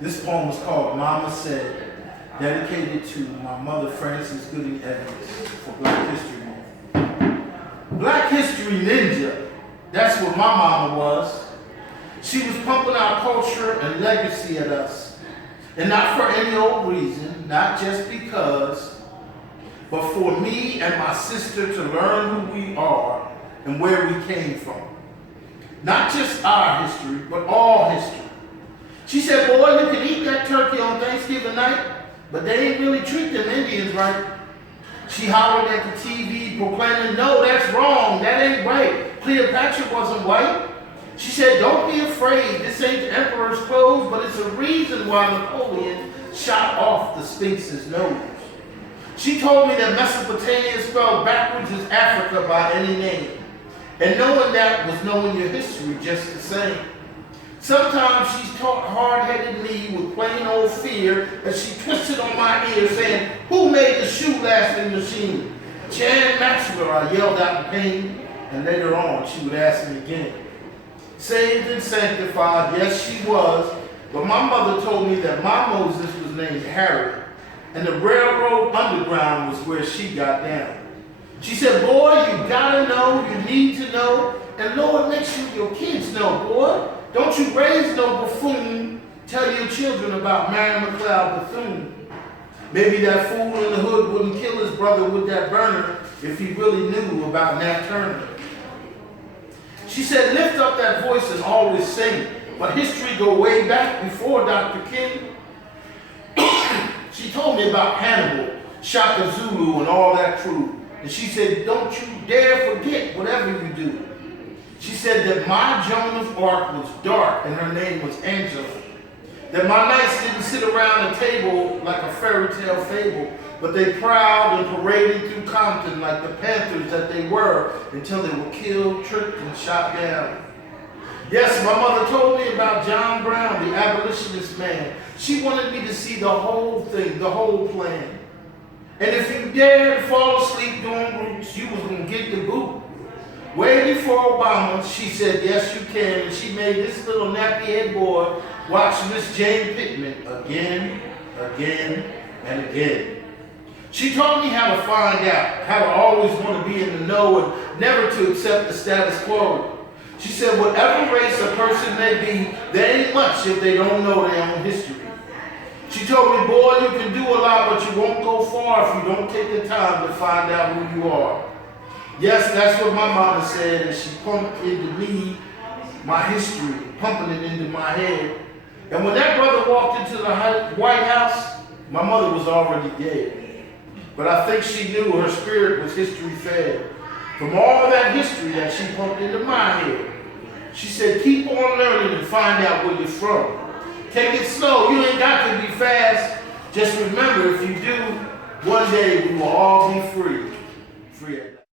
This poem was called Mama Said, dedicated to my mother, Frances Goody Evans, for Black History Month. Black History Ninja, that's what my mama was. She was pumping our culture and legacy at us. And not for any old reason, not just because, but for me and my sister to learn who we are and where we came from. Not just our history, but all history. She said, boy, you can eat that turkey on Thanksgiving night, but they ain't really treat them Indians right. She hollered at the TV proclaiming, no, that's wrong, that ain't right. Cleopatra wasn't white. She said, don't be afraid, this ain't the emperor's clothes, but it's a reason why Napoleon shot off the Sphinx's nose. She told me that Mesopotamia spelled backwards as Africa by any name. And knowing that was knowing your history just the same. Sometimes she's taught hard-headed me with plain old fear as she twisted on my ear saying, who made the shoe-lasting machine? Jan Maxwell, I yelled out in pain, and later on she would ask me again. Saved and sanctified, yes she was, but my mother told me that my Moses was named Harry, and the railroad underground was where she got down. She said, boy, you gotta know, you need to know, and Lord, make sure your kids know, boy. Don't you raise no buffoon, tell your children about Mary McLeod Bethune. Maybe that fool in the hood wouldn't kill his brother with that burner if he really knew about Nat Turner. She said, lift up that voice and always sing, but history go way back before Dr. King. She told me about Hannibal, Shaka Zulu, and all that crew. And she said, don't you dare forget whatever you do. She said that my Joan of Arc was dark and her name was Angela. That my knights didn't sit around a table like a fairy tale fable, but they prowled and paraded through Compton like the Panthers that they were until they were killed, tricked, and shot down. Yes, my mother told me about John Brown, the abolitionist man. She wanted me to see the whole thing, the whole plan. And if you dared fall asleep doing roots, you was going to get the boot. Way before Obama, she said, yes, you can. And she made this little nappy-head boy watch Miss Jane Pittman again, and again. She taught me how to find out, how to always want to be in the know and never to accept the status quo. She said, whatever race a person may be, there ain't much if they don't know their own history. She told me, boy, you can do a lot, but you won't go far if you don't take the time to find out who you are. Yes, that's what my mama said, and she pumped into me my history, pumping it into my head. And when that brother walked into the White House, my mother was already dead. But I think she knew her spirit was history fed. From all that history that she pumped into my head, she said, keep on learning and find out where you're from. Take it slow, you ain't got to be fast. Just remember, if you do, one day we will all be free. Free at